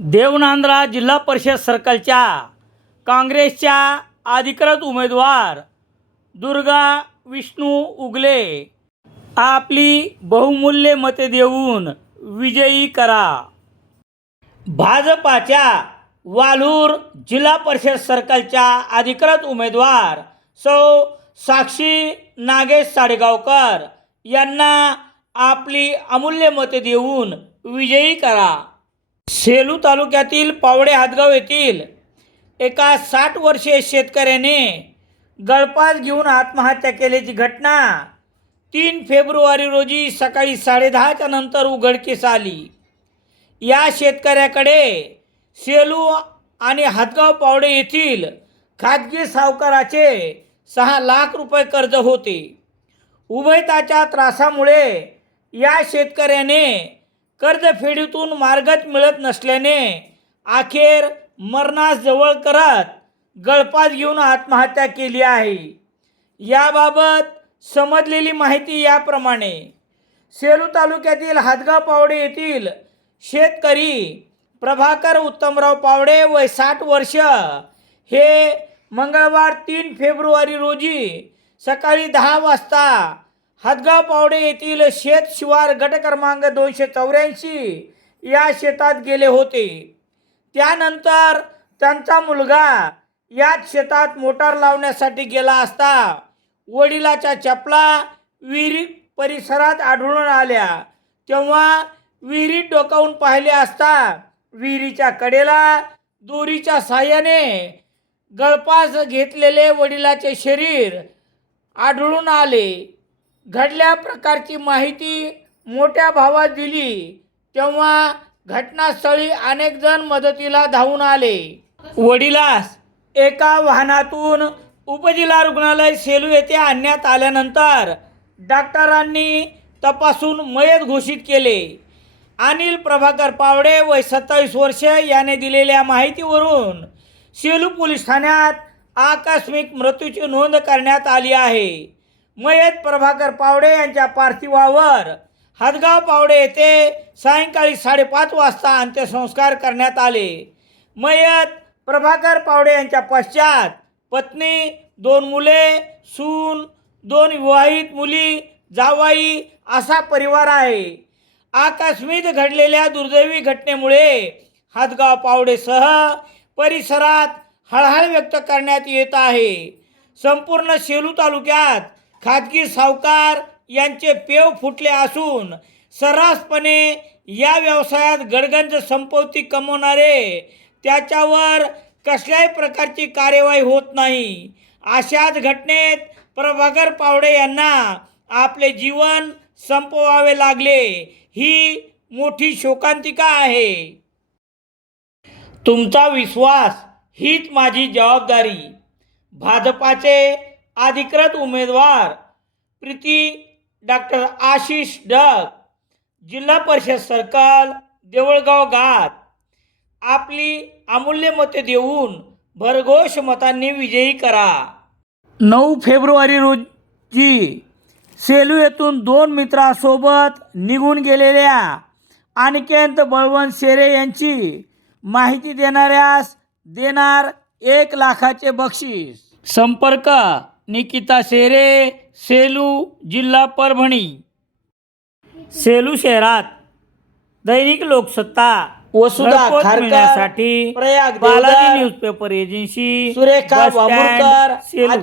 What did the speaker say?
देवनांदरा जिल्हा परिषद सर्कलच्या काँग्रेसच्या अधिकृत उमेदवार दुर्गा विष्णू उगले आपली बहुमूल्य मते देऊन विजयी करा। भाजपाच्या वालूर जिल्हा परिषद सर्कलच्या अधिकृत उमेदवार सौ साक्षी नागेश साडेगावकर यांना आपली अमूल्य मते देऊन विजयी करा। सेलू तालुक्यातील पावडे हातगाव येथील एका 60 वर्षीय शेतकऱ्याने गळफास घेऊन आत्महत्या केल्याची घटना 3 फेब्रुवारी रोजी सकाळी 10:30च्या नंतर उघडकीस आली। या शेतकऱ्याकडे सेलू आणि हातगाव पावडे येथील खाजगी सावकाराचे 6 लाख रुपये कर्ज होते। उभयताच्या त्रासामुळे या शेतकऱ्याने कर्जफेडीतून मार्गच मिळत नसल्याने अखेर मरणास जवळ करत गळफास घेऊन आत्महत्या केली आहे। याबाबत समजलेली माहिती याप्रमाणे, सेलू तालुक्यातील हातगाव पावडे येथील शेतकरी प्रभाकर उत्तमराव पावडे वय 60 वर्ष हे मंगळवार 3 फेब्रुवारी रोजी सकाळी 10 वाजता हातगाव पावडे येथील शेत शिवार गट क्रमांक 284 या शेतात गेले होते। त्यानंतर त्यांचा मुलगा याच शेतात मोटार लावण्यासाठी गेला असता वडिलाच्या चपला विहिरी परिसरात आढळून आल्या। तेव्हा विहिरीत डोकावून पाहिले असता विहिरीच्या कडेला दोरीच्या साहाय्याने गळफास घेतलेले वडिलाचे शरीर आढळून आले। घडल्या प्रकारची माहिती मोठ्या भावास दिली तेव्हा घटनास्थळी अनेक जण मदतीला धावून आले। वडिलास एका वाहनातून उपजिल्हा रुग्णालय सेलू येथे आणण्यात आल्यानंतर डॉक्टरांनी तपासून मयत घोषित केले। अनिल प्रभाकर पावडे वय 27 वर्ष याने दिलेल्या माहितीवरून सेलू पोलीस ठाण्यात आकस्मिक मृत्यूची नोंद करण्यात आली आहे। मयत प्रभाकर पावडे यांच्या पार्थिवावर हातगाव पावडे येथे सायंकाळी 5:30 वाजता अंत्यसंस्कार करण्यात आले। मयत प्रभाकर पावडे यांच्या पश्चात पत्नी, 2 मुले, सून, 2 विवाहित मुली, जावाई असा परिवार आहे। आकस्मिक घडलेल्या दुर्दैवी घटनेमुळे हातगाव पावडेसह परिसरात हळहळ व्यक्त करण्यात येत आहे। संपूर्ण सेलू तालुक्यात खाजगी सावकार यांचे पेव फुटले असून सर्रासपणे या व्यवसायात गडगंज संपत्ती कमवणारे त्याच्यावर कसल्याही प्रकारची कार्यवाही होत नाही। अशाच घटनेत प्रभाकर पावडे यांना आपले जीवन संपवावे लागले ही मोठी शोकांतिका आहे। तुमचा विश्वास हीच माझी जबाबदारी। भाजपाचे अधिकृत उमेदवार प्रीती डॉक्टर आशिष डग, जिल्हा परिषद सर्कल देवळगाव घाट आपली अमूल्य मते देऊन भरघोष मतांनी विजयी करा। 9 फेब्रुवारी रोजी सेलू येथून 2 मित्रांसोबत निघून गेलेल्या अनिकेत बळवंत शेरे यांची माहिती देणाऱ्यास देणार 1 लाखाचे बक्षीस। संपर्क निकिता शेरे, सेलू, जिल्हा परभणी। सेलू शहरात दैनिक Loksatta Vasudha Kharkar, Prayag Balaji newspaper agency, Surekha bus stand, Wamurkar, Selu.